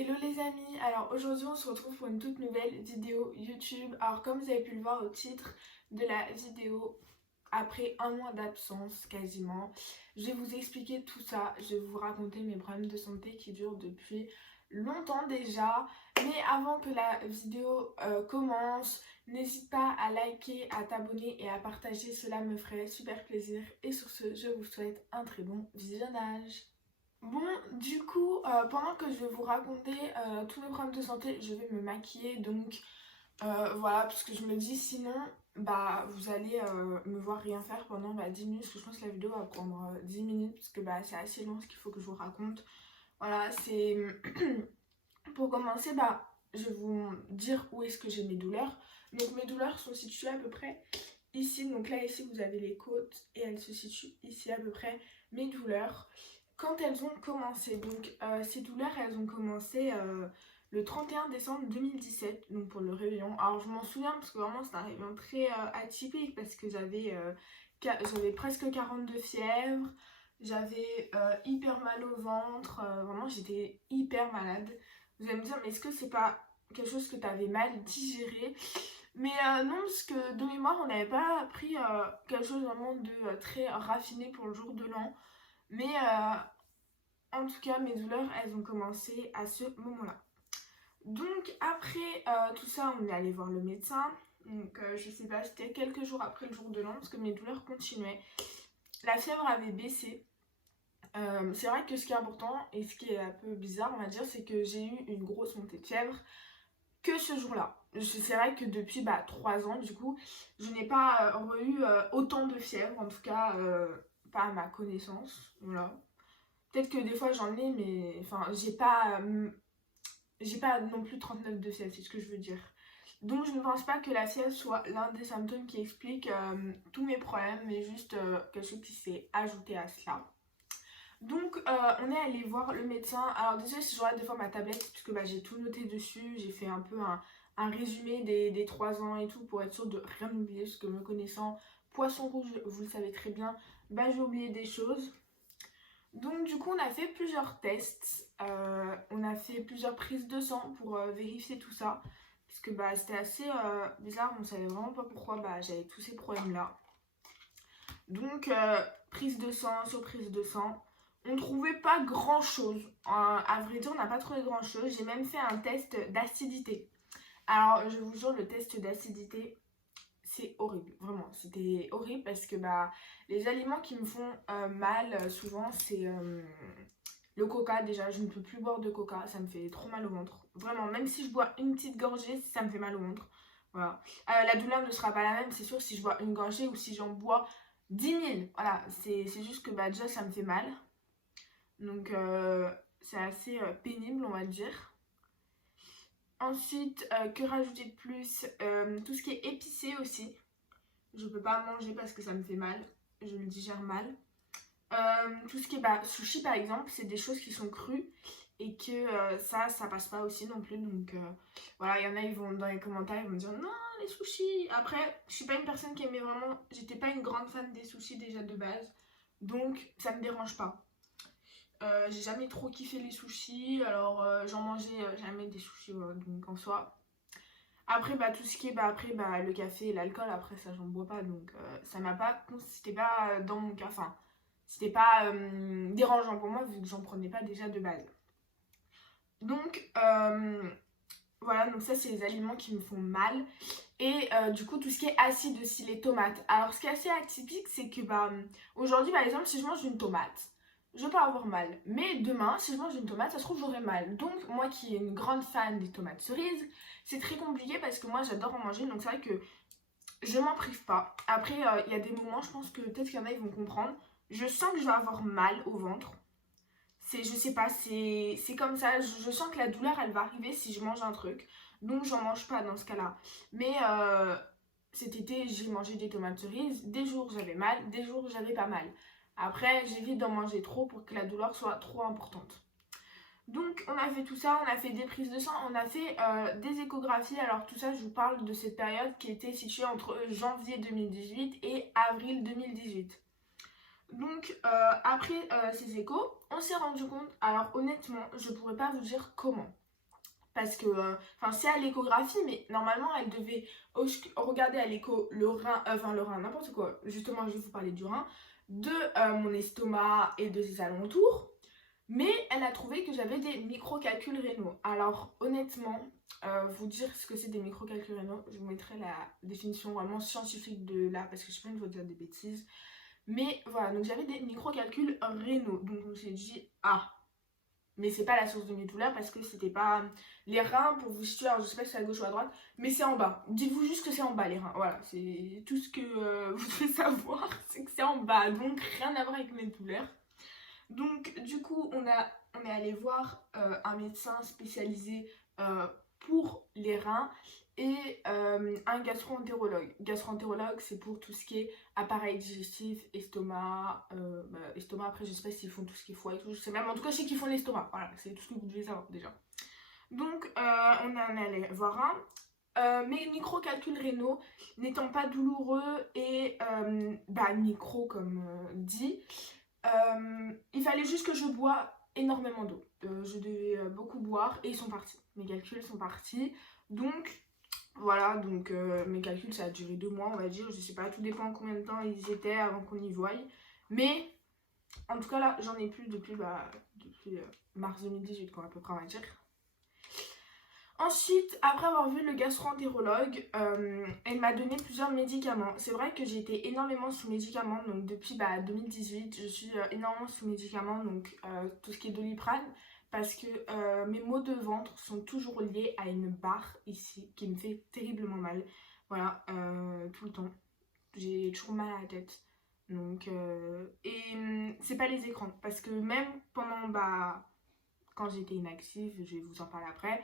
Hello les amis, alors aujourd'hui on se retrouve pour une toute nouvelle vidéo YouTube. Alors comme vous avez pu le voir au titre de la vidéo, après un mois d'absence quasiment, je vais vous expliquer tout ça, je vais vous raconter mes problèmes de santé qui durent depuis longtemps déjà. Mais avant que la vidéo commence, n'hésite pas à liker, à t'abonner et à partager, cela me ferait super plaisir. Et sur ce, je vous souhaite un très bon visionnage. Bon, du coup, pendant que je vais vous raconter tous mes problèmes de santé, je vais me maquiller. Donc voilà, parce que je me dis sinon, bah vous allez me voir rien faire pendant 10 minutes. Parce que je pense que la vidéo va prendre 10 minutes, parce que c'est assez long ce qu'il faut que je vous raconte. Voilà, c'est pour commencer, je vais vous dire où est-ce que j'ai mes douleurs. Donc mes douleurs sont situées à peu près ici. Donc là, ici, vous avez les côtes et elles se situent ici à peu près, mes douleurs. Quand elles ont commencé, donc ces douleurs, elles ont commencé le 31 décembre 2017, donc pour le réveillon. Alors je m'en souviens parce que vraiment c'est un réveillon très atypique parce que j'avais presque 42 fièvres, j'avais hyper mal au ventre, vraiment j'étais hyper malade. Vous allez me dire, mais est-ce que c'est pas quelque chose que tu avais mal digéré? Mais non, parce que de mémoire, on n'avait pas pris quelque chose vraiment de très raffiné pour le jour de l'an. Mais en tout cas, mes douleurs, elles ont commencé à ce moment-là. Donc après tout ça, on est allé voir le médecin. Donc je sais pas, c'était quelques jours après le jour de l'an parce que mes douleurs continuaient. La fièvre avait baissé. C'est vrai que ce qui est important et ce qui est un peu bizarre, on va dire, c'est que j'ai eu une grosse montée de fièvre que ce jour-là. C'est vrai que depuis 3 ans, du coup, je n'ai pas eu autant de fièvre, en tout cas pas à ma connaissance. Voilà. Peut-être que des fois j'en ai, mais enfin, j'ai pas non plus 39 de fièvre, c'est ce que je veux dire. Donc je ne pense pas que la fièvre soit l'un des symptômes qui explique tous mes problèmes, mais juste quelque chose qui s'est ajouté à cela. Donc on est allé voir le médecin. Alors déjà si je regarde des fois ma tablette, puisque j'ai tout noté dessus, j'ai fait un peu un résumé des 3 ans et tout pour être sûre de rien oublier, parce que me connaissant poisson rouge, vous le savez très bien, j'ai oublié des choses. Donc du coup on a fait plusieurs tests, on a fait plusieurs prises de sang pour vérifier tout ça. Parce que c'était assez bizarre, on ne savait vraiment pas pourquoi j'avais tous ces problèmes là. Donc prise de sang sur prise de sang, on trouvait pas grand chose. À vrai dire on n'a pas trouvé grand chose, j'ai même fait un test d'acidité. Alors je vous jure, le test d'acidité c'est horrible, vraiment, c'était horrible parce que les aliments qui me font mal souvent c'est le coca. Déjà je ne peux plus boire de coca, ça me fait trop mal au ventre, vraiment, même si je bois une petite gorgée ça me fait mal au ventre, voilà. La douleur ne sera pas la même c'est sûr si je bois une gorgée ou si j'en bois 10 000, voilà, c'est juste que déjà ça me fait mal, donc c'est assez pénible on va dire. Ensuite, que rajouter de plus? Tout ce qui est épicé aussi. Je peux pas manger parce que ça me fait mal. Je le digère mal. Tout ce qui est sushi par exemple, c'est des choses qui sont crues. Et que ça passe pas aussi non plus. Donc voilà, il y en a, ils vont dans les commentaires, ils vont me dire non, les sushis. Après, je suis pas une personne qui aimait vraiment. J'étais pas une grande fan des sushis déjà de base. Donc ça me dérange pas. J'ai jamais trop kiffé les sushis. Alors j'en mangeais jamais des sushis. Donc en soi. Après tout ce qui est le café et l'alcool, après ça j'en bois pas, donc ça m'a pas, c'était pas dans mon cas, enfin c'était pas dérangeant pour moi vu que j'en prenais pas déjà de base. Donc voilà, donc ça c'est les aliments qui me font mal. Et du coup tout ce qui est acide aussi, les tomates. Alors ce qui est assez atypique c'est que aujourd'hui par exemple si je mange une tomate, je peux avoir mal. Mais demain, si je mange une tomate, ça se trouve j'aurai mal. Donc moi qui est une grande fan des tomates cerises, c'est très compliqué parce que moi j'adore en manger. Donc c'est vrai que je m'en prive pas. Après, il y a des moments, je pense que peut-être qu'il y en a, ils vont comprendre. Je sens que je vais avoir mal au ventre. Je sais pas, c'est comme ça. Je sens que la douleur, elle va arriver si je mange un truc. Donc j'en mange pas dans ce cas-là. Mais cet été, j'ai mangé des tomates cerises. Des jours, j'avais mal. Des jours, j'avais pas mal. Après, j'évite d'en manger trop pour que la douleur soit trop importante. Donc on a fait tout ça, on a fait des prises de sang, on a fait des échographies. Alors tout ça, je vous parle de cette période qui était située entre janvier 2018 et avril 2018. Donc après ces échos, on s'est rendu compte, alors honnêtement, je pourrais pas vous dire comment. parce que, enfin c'est à l'échographie, mais normalement elle devait regarder à l'écho le rein, n'importe quoi, justement je vais vous parler du rein, de mon estomac et de ses alentours, mais elle a trouvé que j'avais des microcalculs rénaux. Alors honnêtement, vous dire ce que c'est des microcalculs rénaux, je vous mettrai la définition vraiment scientifique de là, parce que je sais pas une fois dire des bêtises, mais voilà, donc j'avais des microcalculs rénaux, donc on s'est dit, ah, mais c'est pas la source de mes douleurs parce que c'était pas les reins, pour vous situer, alors je sais pas si c'est à gauche ou à droite, mais c'est en bas. Dites-vous juste que c'est en bas les reins, voilà, c'est tout ce que vous devez savoir, c'est que c'est en bas, donc rien à voir avec mes douleurs. Donc du coup on est allé voir un médecin spécialisé pour les reins et un gastro-entérologue. Gastro-entérologue, c'est pour tout ce qui est appareil digestif, estomac, estomac, après je sais pas s'ils font tout ce qui est foie et tout, je sais même, en tout cas je sais qu'ils font l'estomac, voilà, c'est tout ce que vous devez savoir déjà. Donc on est allé voir mes microcalculs rénaux n'étant pas douloureux et micro comme dit, il fallait juste que je bois énormément d'eau. Je devais beaucoup boire et ils sont partis. Mes calculs sont partis. Donc voilà, donc mes calculs ça a duré 2 mois on va dire. Je sais pas, tout dépend combien de temps ils étaient avant qu'on y voie. Mais en tout cas là j'en ai plus depuis mars 2018 quoi, à peu près on va dire. Ensuite, après avoir vu le gastro-entérologue, elle m'a donné plusieurs médicaments. C'est vrai que j'ai été énormément sous médicaments, donc depuis 2018, je suis énormément sous médicaments, donc tout ce qui est Doliprane, parce que mes maux de ventre sont toujours liés à une barre ici, qui me fait terriblement mal. Voilà, tout le temps. J'ai toujours mal à la tête. Donc, c'est pas les écrans, parce que même pendant, quand j'étais inactive, je vais vous en parler après,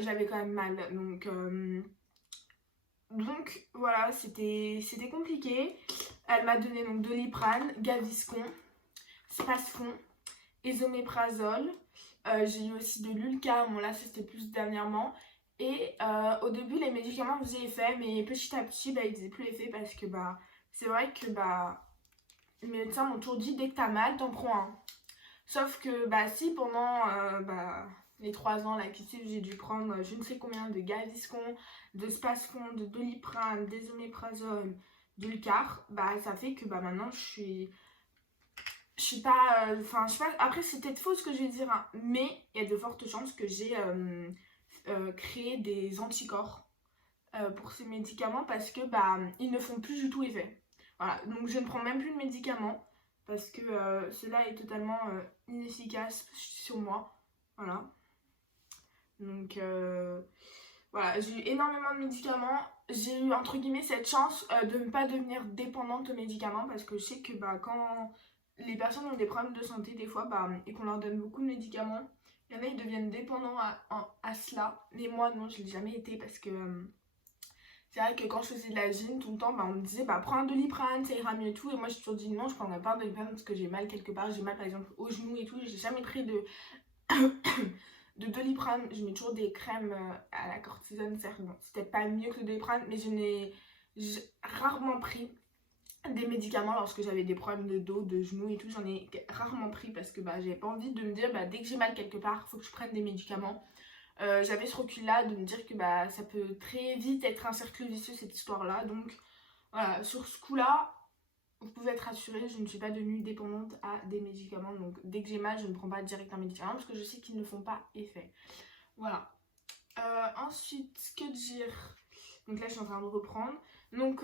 j'avais quand même mal, donc voilà, c'était compliqué. Elle m'a donné donc Doliprane, Gaviscon, Spasfon, Esoméprazole, j'ai eu aussi de l'Ulca, bon là c'était plus dernièrement, et au début les médicaments faisaient effet, mais petit à petit ils faisaient plus effet parce que c'est vrai que les médecins m'ont toujours dit dès que t'as mal t'en prends un. Sauf que si pendant les 3 ans là qui suivent, j'ai dû prendre je ne sais combien de Gaviscon, de Spasfon, de Doliprane, d'Esoméprazole, d'Ulcar, ça fait que maintenant je suis pas, enfin je sais pas, après c'est peut-être faux ce que je vais dire, hein, mais il y a de fortes chances que j'ai créé des anticorps pour ces médicaments parce que ils ne font plus du tout effet. Voilà, donc je ne prends même plus de médicaments parce que cela est totalement inefficace sur moi. Voilà. Donc voilà, j'ai eu énormément de médicaments. J'ai eu entre guillemets cette chance de ne pas devenir dépendante aux médicaments parce que je sais que quand les personnes ont des problèmes de santé des fois et qu'on leur donne beaucoup de médicaments, il y en a ils deviennent dépendants à cela. Mais moi non, je ne l'ai jamais été parce que c'est vrai que quand je faisais de la gym tout le temps, on me disait prends un Doliprane, ça ira mieux et tout. Et moi j'ai toujours dit non, je prendrais pas un Doliprane parce que j'ai mal quelque part. J'ai mal par exemple au genou et tout. J'ai jamais pris de Doliprane. Je mets toujours des crèmes à la cortisone, certes. Bon, c'est peut-être pas mieux que le Doliprane, mais j'ai rarement pris des médicaments lorsque j'avais des problèmes de dos, de genoux et tout. J'en ai rarement pris parce que j'avais pas envie de me dire dès que j'ai mal quelque part, il faut que je prenne des médicaments. J'avais ce recul là de me dire que ça peut très vite être un cercle vicieux cette histoire là, donc voilà, sur ce coup là vous pouvez être rassurés, je ne suis pas devenue dépendante à des médicaments, donc dès que j'ai mal je ne prends pas direct un médicament parce que je sais qu'ils ne font pas effet. Voilà. Ensuite, que dire, donc là je suis en train de reprendre, donc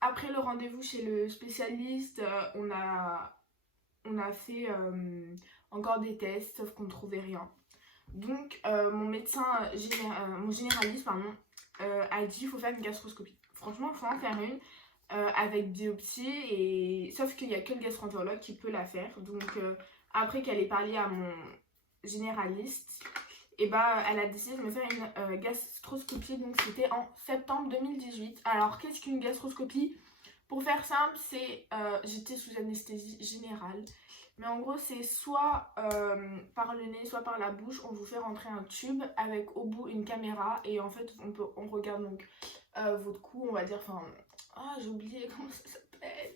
après le rendez-vous chez le spécialiste, on a fait encore des tests sauf qu'on ne trouvait rien. Donc mon médecin, mon généraliste a dit il faut faire une gastroscopie. Franchement il faut en faire une avec biopsie, et sauf qu'il n'y a que le gastro-entérologue qui peut la faire. Donc après qu'elle ait parlé à mon généraliste, elle a décidé de me faire une gastroscopie. Donc c'était en septembre 2018. Alors qu'est-ce qu'une gastroscopie? Pour faire simple, c'est j'étais sous anesthésie générale. Mais en gros, c'est soit par le nez, soit par la bouche, on vous fait rentrer un tube avec au bout une caméra. Et en fait, on regarde donc votre cou, on va dire, j'ai oublié comment ça s'appelle.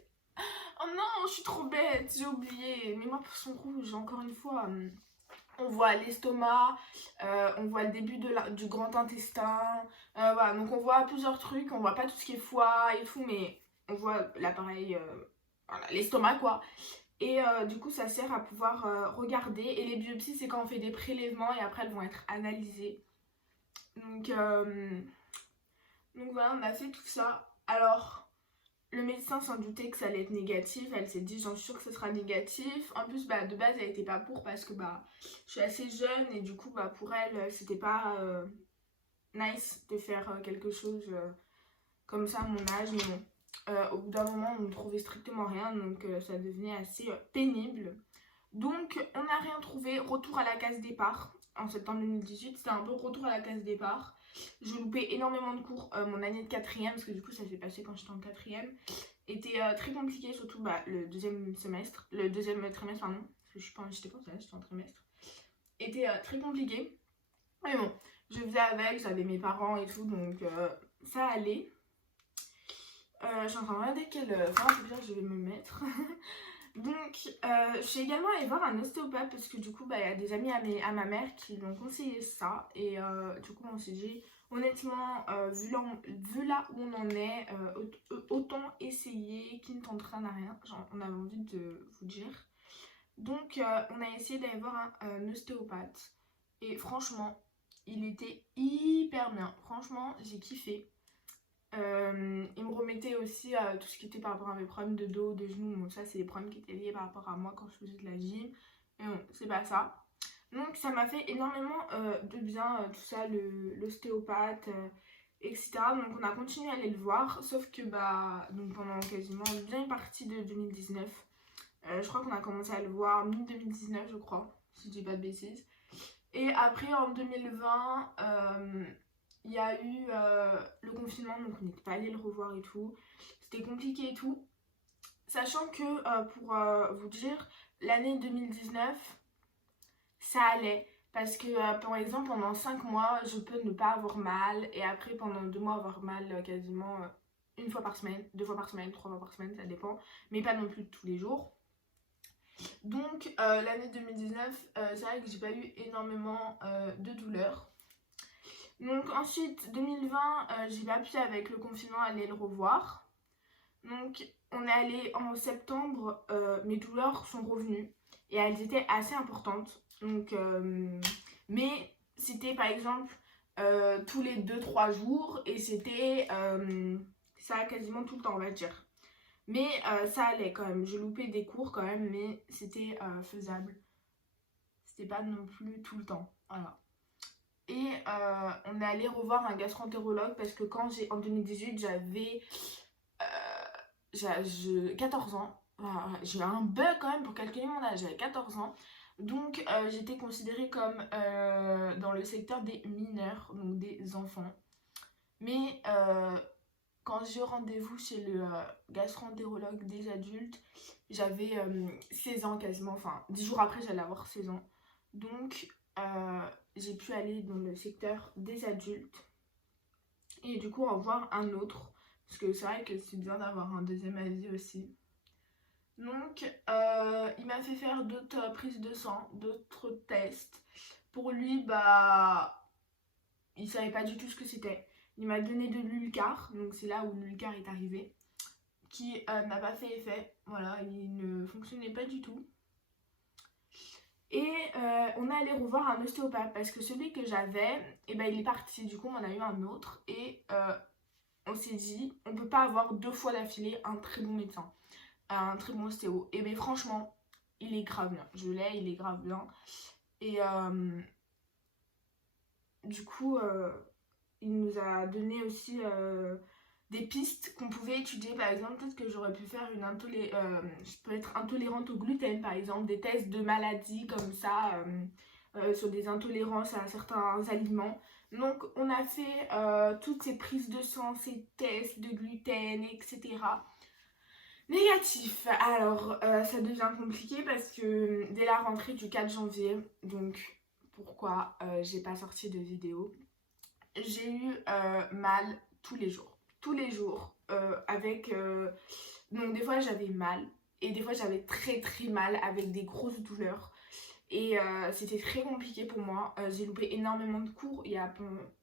Oh non, je suis trop bête, j'ai oublié. Mais moi, pour son rouge, encore une fois, On voit l'estomac, on voit le début du grand intestin, voilà, donc on voit plusieurs trucs, on voit pas tout ce qui est foie et tout, mais on voit l'appareil, voilà, l'estomac quoi. Et du coup ça sert à pouvoir regarder, et les biopsies c'est quand on fait des prélèvements et après elles vont être analysées. Donc voilà, on a fait tout ça. Alors le médecin s'en doutait que ça allait être négatif, elle s'est dit j'en suis sûre que ce sera négatif. En plus de base elle était pas pour, parce que je suis assez jeune et du coup pour elle c'était pas nice de faire quelque chose comme ça à mon âge. Mais bon, au bout d'un moment on ne trouvait strictement rien, donc ça devenait assez pénible. Donc on n'a rien trouvé, retour à la case départ. En septembre 2018, c'était un peu retour à la case départ. Je loupais énormément de cours, mon année de quatrième, parce que du coup ça s'est passé quand j'étais en quatrième, était très compliqué, surtout le deuxième trimestre, pardon, parce que j'étais pas en semestre, j'étais en trimestre, était très compliqué. Mais bon, je faisais avec, j'avais mes parents et tout, donc ça allait. Je suis en train de regarder quelle heure je vais me mettre. Donc, je suis également allée voir un ostéopathe parce que du coup, il y a des amis à ma mère qui m'ont conseillé ça. Et du coup, on s'est dit, honnêtement, vu là où on en est, autant essayer qui ne tentera à rien. Genre, on avait envie de vous dire. Donc, on a essayé d'aller voir un ostéopathe. Et franchement, il était hyper bien. Franchement, j'ai kiffé. Il me remettait aussi tout ce qui était par rapport à mes problèmes de dos, de genoux. Bon, ça c'est des problèmes qui étaient liés par rapport à moi quand je faisais de la gym. Mais bon, c'est pas ça. Donc ça m'a fait énormément de bien, tout ça, l'ostéopathe, etc. Donc on a continué à aller le voir. Sauf que donc pendant quasiment bien une partie de 2019, je crois qu'on a commencé à le voir mi-2019 je crois, si je dis pas de bêtises. Et après en 2020, il y a eu le confinement, donc on n'était pas allé le revoir et tout. C'était compliqué et tout. Sachant que, pour vous dire, l'année 2019, ça allait. Parce que, par exemple, pendant 5 mois, je peux ne pas avoir mal. Et après, pendant 2 mois, avoir mal quasiment une fois par semaine, 2 fois par semaine, 3 fois par semaine, ça dépend. Mais pas non plus tous les jours. Donc, l'année 2019, c'est vrai que j'ai pas eu énormément de douleurs. Donc ensuite, 2020, j'ai pas pu avec le confinement aller le revoir. Donc on est allé en septembre, mes douleurs sont revenues et elles étaient assez importantes. Donc, mais c'était par exemple tous les 2-3 jours et c'était ça quasiment tout le temps on va dire. Mais ça allait quand même, je loupais des cours quand même, mais c'était faisable. C'était pas non plus tout le temps, voilà. Et on est allé revoir un gastro-entérologue parce que en 2018 j'avais 14 ans. Voilà, j'ai un bug quand même pour calculer mon âge, j'avais 14 ans. Donc j'étais considérée comme dans le secteur des mineurs, donc des enfants. Mais quand j'ai eu rendez-vous chez le gastro-entérologue des adultes, j'avais 16 ans quasiment, enfin 10 jours après j'allais avoir 16 ans. Donc j'ai pu aller dans le secteur des adultes et du coup en voir un autre, parce que c'est vrai que c'est bien d'avoir un deuxième avis aussi. Donc il m'a fait faire d'autres prises de sang, d'autres tests. Pour lui, il savait pas du tout ce que c'était. Il m'a donné de l'Ulcar, donc c'est là où l'Ulcar est arrivé, qui n'a pas fait effet. Voilà, il ne fonctionnait pas du tout. Et on est allé revoir un ostéopathe parce que celui que j'avais, il est parti. Du coup, on en a eu un autre et on s'est dit, on peut pas avoir 2 fois d'affilée un très bon médecin, un très bon ostéo. Et bien franchement, il est grave bien. Je l'ai, il est grave bien. Et du coup, il nous a donné aussi des pistes qu'on pouvait étudier. Par exemple, peut-être que j'aurais pu faire je peux être intolérante au gluten, par exemple, des tests de maladies comme ça, sur des intolérances à certains aliments. Donc on a fait toutes ces prises de sang, ces tests de gluten, etc. Négatif. Alors ça devient compliqué parce que dès la rentrée du 4 janvier, donc pourquoi j'ai pas sorti de vidéo, j'ai eu mal tous les jours. Tous les jours. Donc des fois j'avais mal et des fois j'avais très très mal avec des grosses douleurs. Et c'était très compliqué pour moi. J'ai loupé énormément de cours.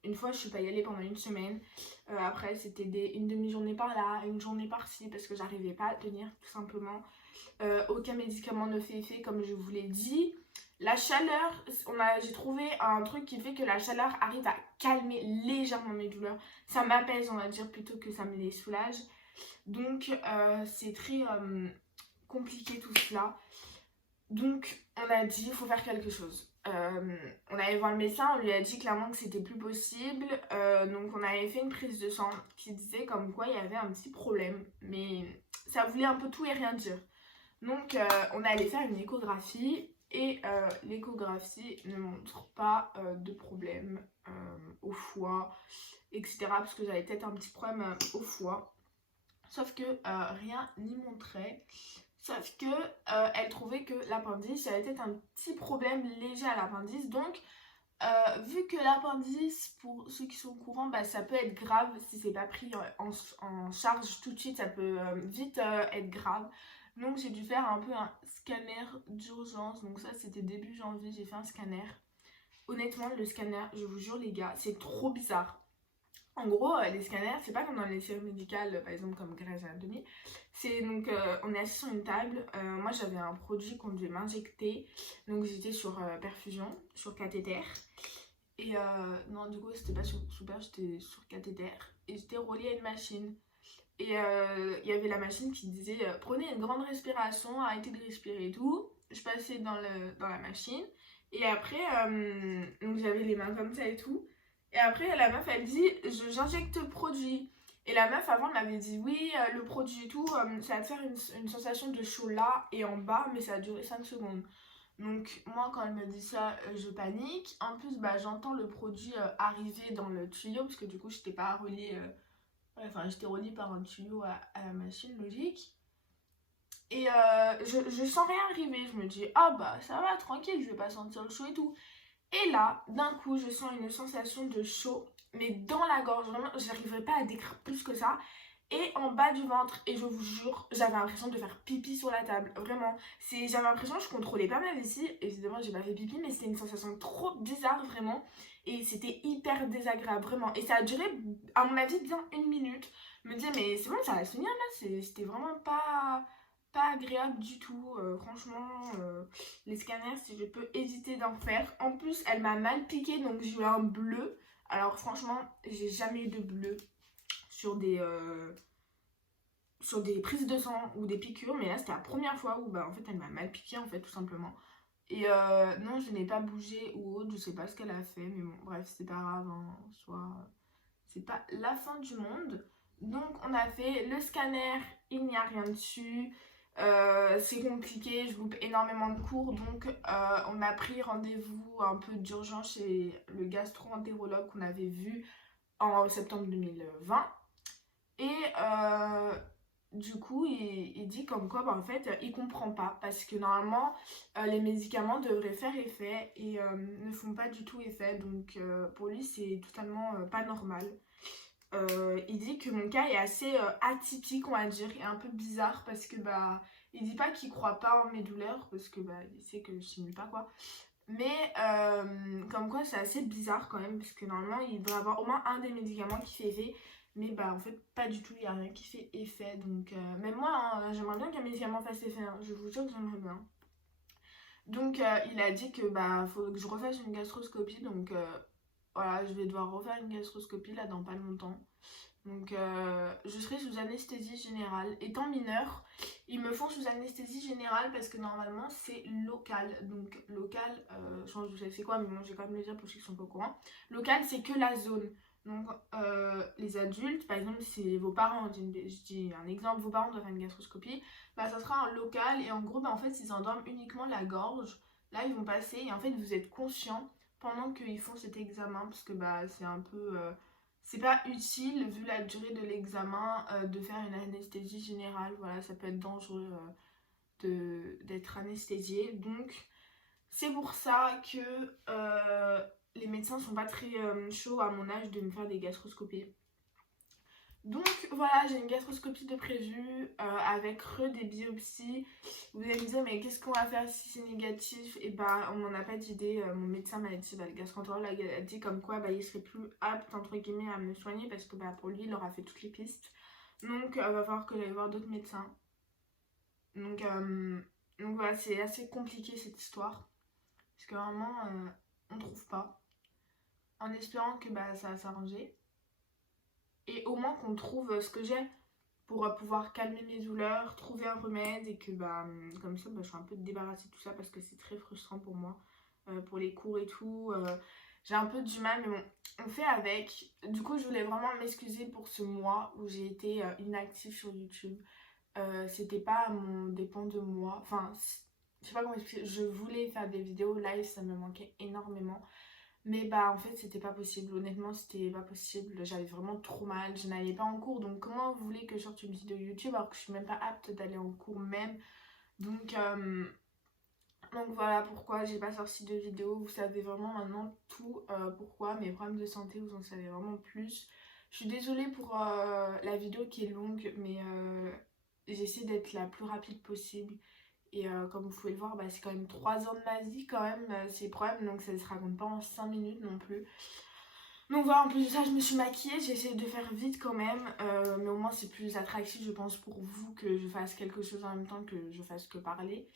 Une fois, je suis pas y allée pendant une semaine. Après, c'était une demi-journée par là, une journée par-ci, parce que j'arrivais pas à tenir, tout simplement. Aucun médicament ne fait effet, comme je vous l'ai dit. La chaleur, j'ai trouvé un truc qui fait que la chaleur arrive à calmer légèrement mes douleurs. Ça m'apaise, on va dire, plutôt que ça me les soulage. Donc, c'est très compliqué tout cela. Donc, on a dit, il faut faire quelque chose. On allait voir le médecin, on lui a dit clairement que c'était plus possible. Donc, on avait fait une prise de sang qui disait comme quoi il y avait un petit problème. Mais ça voulait un peu tout et rien dire. Donc, on allait faire une échographie. Et l'échographie ne montre pas de problème au foie, etc. Parce que j'avais peut-être un petit problème au foie. Sauf que rien n'y montrait. Sauf que elle trouvait que l'appendice, j'avais peut-être un petit problème léger à l'appendice. Donc, vu que l'appendice, pour ceux qui sont au courant, bah, ça peut être grave si c'est pas pris en charge tout de suite. Ça peut vite être grave. Donc, j'ai dû faire un peu un scanner d'urgence. Donc, ça, c'était début janvier. J'ai fait un scanner. Honnêtement, le scanner, je vous jure, les gars, c'est trop bizarre. En gros, les scanners, c'est pas comme dans les séries médicales, par exemple comme Grey's Anatomy. C'est donc, on est assis sur une table. Moi, j'avais un produit qu'on devait m'injecter. Donc, j'étais sur perfusion, sur cathéter. Et non, du coup, c'était pas sur perf, j'étais sur cathéter. Et j'étais reliée à une machine. Et il y avait la machine qui disait prenez une grande respiration, arrêtez de respirer et tout. Je passais dans la machine. Et après, donc j'avais les mains comme ça et tout. Et après, la meuf, elle dit j'injecte le produit. Et la meuf, avant, elle m'avait dit oui, le produit et tout, ça va te faire une sensation de chaud là et en bas, mais ça a duré 5 secondes. Donc, moi, quand elle me dit ça, je panique. En plus, bah, j'entends le produit arriver dans le tuyau, parce que du coup, j'étais pas reliée. Enfin, j'étais reliée par un tuyau à la machine, logique. Et je sens rien arriver. Je me dis, ah bah ça va, tranquille, je vais pas sentir le chaud et tout. Et là, d'un coup, je sens une sensation de chaud, mais dans la gorge. Vraiment, j'arriverai pas à décrire plus que ça. Et en bas du ventre. Et je vous jure, j'avais l'impression de faire pipi sur la table. Vraiment. J'avais l'impression que je contrôlais pas ma vessie. Évidemment, j'ai pas fait pipi, mais c'était une sensation trop bizarre, vraiment. Et c'était hyper désagréable, vraiment. Et ça a duré, à mon avis, bien 1 minute. Je me disais, mais c'est bon, ça va se finir là. C'était vraiment pas agréable du tout. Franchement, les scanners, si je peux éviter d'en faire. En plus, elle m'a mal piqué, donc j'ai eu un bleu. Alors, franchement, j'ai jamais eu de bleu sur des prises de sang ou des piqûres, mais là c'était la première fois où bah, en fait elle m'a mal piqué en fait tout simplement. Et non, je n'ai pas bougé ou autre, je sais pas ce qu'elle a fait, mais bon bref, c'est pas grave, hein, en soi c'est pas la fin du monde. Donc on a fait le scanner, il n'y a rien dessus. C'est compliqué, je loupe énormément de cours, donc on a pris rendez-vous un peu d'urgence chez le gastro-entérologue qu'on avait vu en septembre 2020. Et du coup, il dit comme quoi, bah, en fait, il comprend pas. Parce que normalement, les médicaments devraient faire effet et ne font pas du tout effet. Donc, pour lui, c'est totalement pas normal. Il dit que mon cas est assez atypique, on va dire, et un peu bizarre. Parce que, bah, il dit pas qu'il croit pas en mes douleurs. Parce que, bah, il sait que je simule pas, quoi. Mais comme quoi c'est assez bizarre quand même, parce que normalement il devrait avoir au moins un des médicaments qui fait effet, mais bah en fait pas du tout, il n'y a rien qui fait effet. Donc même moi hein, j'aimerais bien qu'un médicament fasse effet, hein. Je vous jure que j'aimerais bien. Donc il a dit que bah faut que je refasse une gastroscopie, donc voilà, je vais devoir refaire une gastroscopie là dans pas longtemps. Donc je serai sous anesthésie générale. Étant mineure, ils me font sous anesthésie générale parce que normalement c'est local. Donc local, je pense que vous savez c'est quoi, mais bon, je vais quand même le dire pour ceux qui sont pas au courant. Local, c'est que la zone. Donc les adultes, par exemple, si vos parents, je dis un exemple, vos parents doivent faire une gastroscopie, bah ça sera en local et en gros, bah, en fait, ils endorment uniquement la gorge. Là, ils vont passer et en fait, vous êtes conscient pendant qu'ils font cet examen parce que bah c'est un peu... c'est pas utile, vu la durée de l'examen, de faire une anesthésie générale. Voilà, ça peut être dangereux d'être anesthésié. Donc, c'est pour ça que les médecins sont pas très chauds à mon âge de me faire des gastroscopies. Donc voilà, j'ai une gastroscopie de prévue avec des biopsies. Vous allez me dire, mais qu'est-ce qu'on va faire si c'est négatif? Et bah, on n'en a pas d'idée. Mon médecin m'a dit, le gastroentérologue a dit comme quoi il serait plus apte, entre guillemets, à me soigner parce que pour lui, il aura fait toutes les pistes. Donc, il va falloir que j'aille voir d'autres médecins. Donc, voilà, c'est assez compliqué cette histoire. Parce que vraiment, on trouve pas. En espérant que ça va s'arranger. Et au moins qu'on trouve ce que j'ai pour pouvoir calmer mes douleurs, trouver un remède et que comme ça je suis un peu débarrassée de tout ça parce que c'est très frustrant pour moi, pour les cours et tout. J'ai un peu du mal, mais bon, on fait avec. Du coup, je voulais vraiment m'excuser pour ce mois où j'ai été inactive sur YouTube. C'était pas à mon dépend de moi. Enfin, je sais pas comment expliquer. Je voulais faire des vidéos live, ça me manquait énormément. Mais en fait c'était pas possible, honnêtement c'était pas possible, j'avais vraiment trop mal, je n'allais pas en cours, donc comment vous voulez que je sorte une vidéo YouTube alors que je suis même pas apte d'aller en cours même. Donc voilà pourquoi j'ai pas sorti de vidéo, vous savez vraiment maintenant tout pourquoi, mes problèmes de santé vous en savez vraiment plus. Je suis désolée pour la vidéo qui est longue, mais j'essaie d'être la plus rapide possible. Et comme vous pouvez le voir, c'est quand même 3 ans de ma vie quand même, ces problèmes, donc ça ne se raconte pas en 5 minutes non plus. Donc voilà, en plus de ça, je me suis maquillée, j'ai essayé de faire vite quand même, mais au moins c'est plus attractif je pense pour vous que je fasse quelque chose en même temps que je fasse que parler.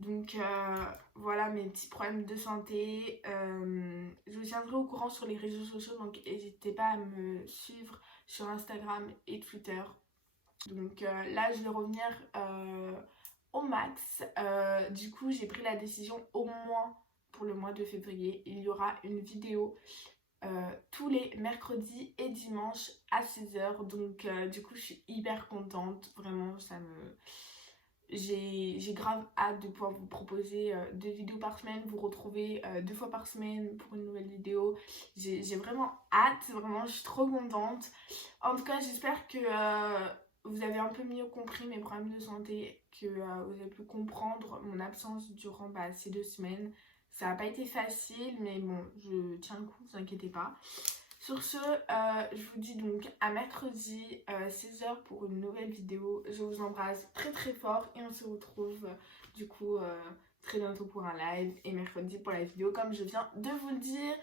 Donc voilà mes petits problèmes de santé. Je vous tiendrai au courant sur les réseaux sociaux, donc n'hésitez pas à me suivre sur Instagram et Twitter. Donc là je vais revenir au max. Du coup j'ai pris la décision au moins pour le mois de février. Il y aura une vidéo tous les mercredis et dimanches à 16h. Donc du coup je suis hyper contente. Vraiment j'ai grave hâte de pouvoir vous proposer 2 vidéos par semaine, vous retrouver 2 fois par semaine pour une nouvelle vidéo. J'ai vraiment hâte, vraiment je suis trop contente. En tout cas j'espère que vous avez un peu mieux compris mes problèmes de santé, que vous avez pu comprendre mon absence durant ces 2 semaines. Ça n'a pas été facile, mais bon, je tiens le coup, ne vous inquiétez pas. Sur ce, je vous dis donc à mercredi 16h pour une nouvelle vidéo. Je vous embrasse très très fort et on se retrouve du coup très bientôt pour un live et mercredi pour la vidéo comme je viens de vous le dire.